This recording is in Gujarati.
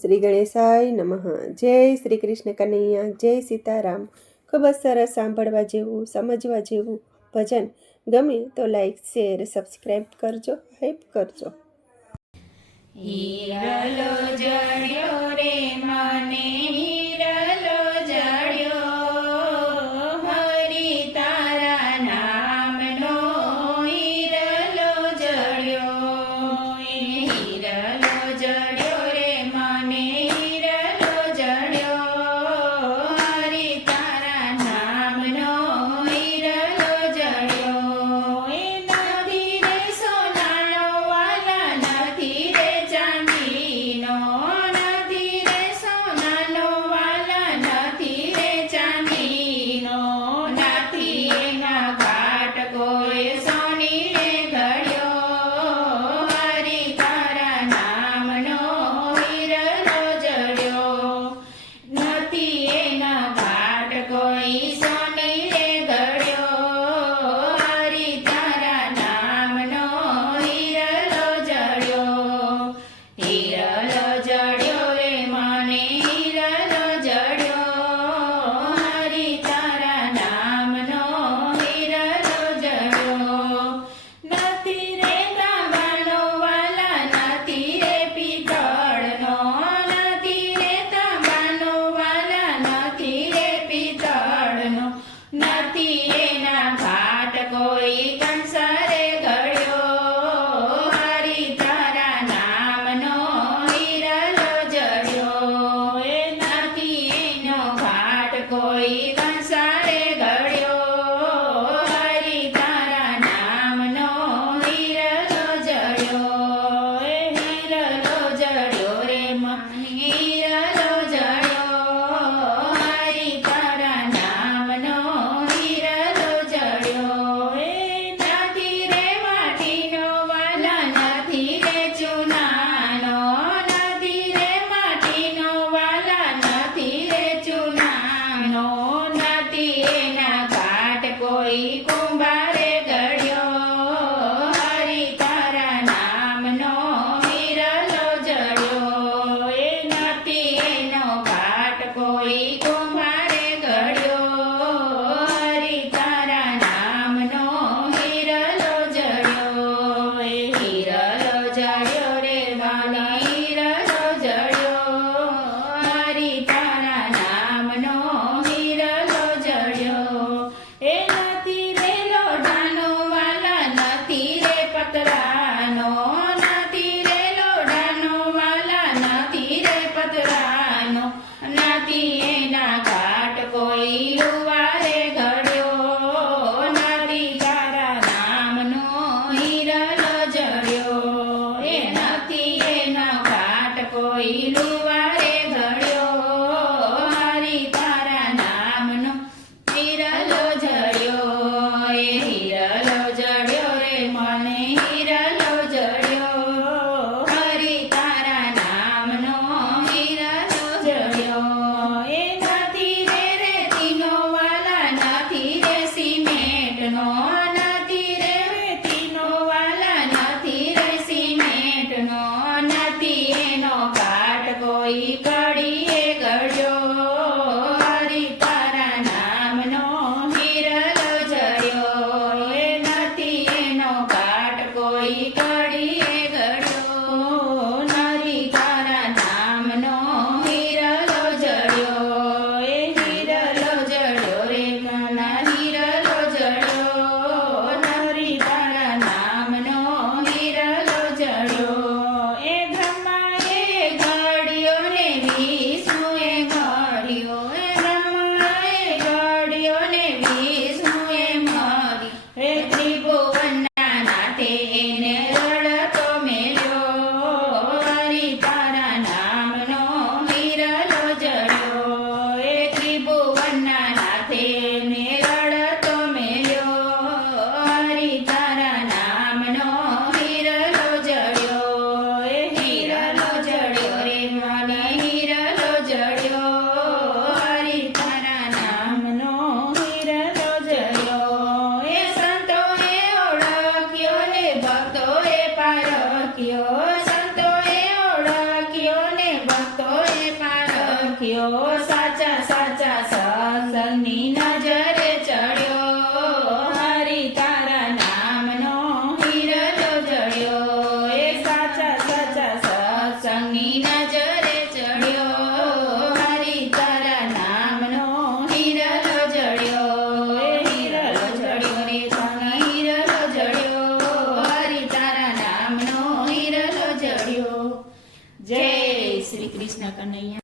શ્રી ગણેશાય નમઃ. જય શ્રી કૃષ્ણ કનૈયા, જય સીતારામ. ખૂબ જ સરસ સાંભળવા જેવું, સમજવા જેવું ભજન. ગમે તો લાઈક, શેર, સબસ્ક્રાઈબ કરજો, હાઈપ કરજો. હિરલો જડ્યો રે મને હિરલો જડ્યો, હરી તારા નામનો હિરલો જડ્યો. હિરલો જડ્યો રે મને હિરલો જડ્યો, હરી તારા નામનો હિરલો જડ્યો. નથી રે સોનાનો વાલા, નથી રે ચાંદીનો, નથી રે સોનાનો વાલા, નથી રે ચાંદીનો, નથી એના ઘાટ કોઈ સોની રે ઘડ્યો, હરી તારા નામનો હિરલો જડ્યો. નથી એના ઘાટ કોઈ સોની રે ઘડ્યો, હરી તારા નામનો હિરલો જડ્યો. હિરલો જડ્યો રે મને હિરલો જડ્યો, હરી તારા નામનો હિરલો જડ્યો. નથી રે તાંબાનો વાલા, નથી રે પિત્તળનો, નથી રે તાંબાનો વાલા, નથી રે પિત્તળનો, નથી એના ઘાટ કોઈ કંસારે ઘડ્યો, હરી તારા નામનો હિરલો જડ્યો. નથી એનો ઘાટ કોઈ કંસારે ઘડ્યો, હરી તારા નામનો હિરલો જડ્યો. હિરલો જડ્યો રે મને હિરલો જડ્યો, હરી તારા નામનો હિરલો જડ્યો. નથી રે માટીનો વાલા, નથી રે ચૂનાનો, નથી રે માટીનો વાલા, નથી રે ચૂનાનો, નથી એના ઘાટ કોઈ કુંભારે ઘડ્યો, હરી તારા નામનો હિરલો જડ્યો. નથી એનો ઘાટ કોઈ કુંભારે ઘડ્યો, હરી તારા નામનો હિરલો જડ્યો. હિરલો જડ્યો રે મને હિરલો જડ્યો, હરી તારા નામનો હિરલો જડ્યો. નથી રે લોઢાનો વાલા, નથી રે પતરાનો, નથી રે લોઢાનો વાલા, નથી રે પતરાનો, નથી એના ઘાટ કોઈ લુવારે ઘડ્યો, નથી તારા નામનો હિરલો જડ્યો. નથી એનો ઘાટ કોઈ લુવારે ઘડ્યો, હરી તારા નામનો હિરલો જડ્યો. હિરલો જડ્યો રે મને હિરલો જડ્યો, હરી તારા નામનો હિરલો જડ્યો. નથી રે રેતીનો ચડ્યો સાચા સાચા સત્સંગની નજરે ચડ્યો હરી તારા નામનો હિરલો જડ્યો એ સાચા સાચા સત્સંગની નજરે ચડ્યો હરી તારા નામનો હિરલો જડ્યો એ હિરલો જડ્યો રે તને હિરલો જડ્યો હરી તારા નામનો હિરલો જડ્યો જય શ્રી કૃષ્ણ કનૈયા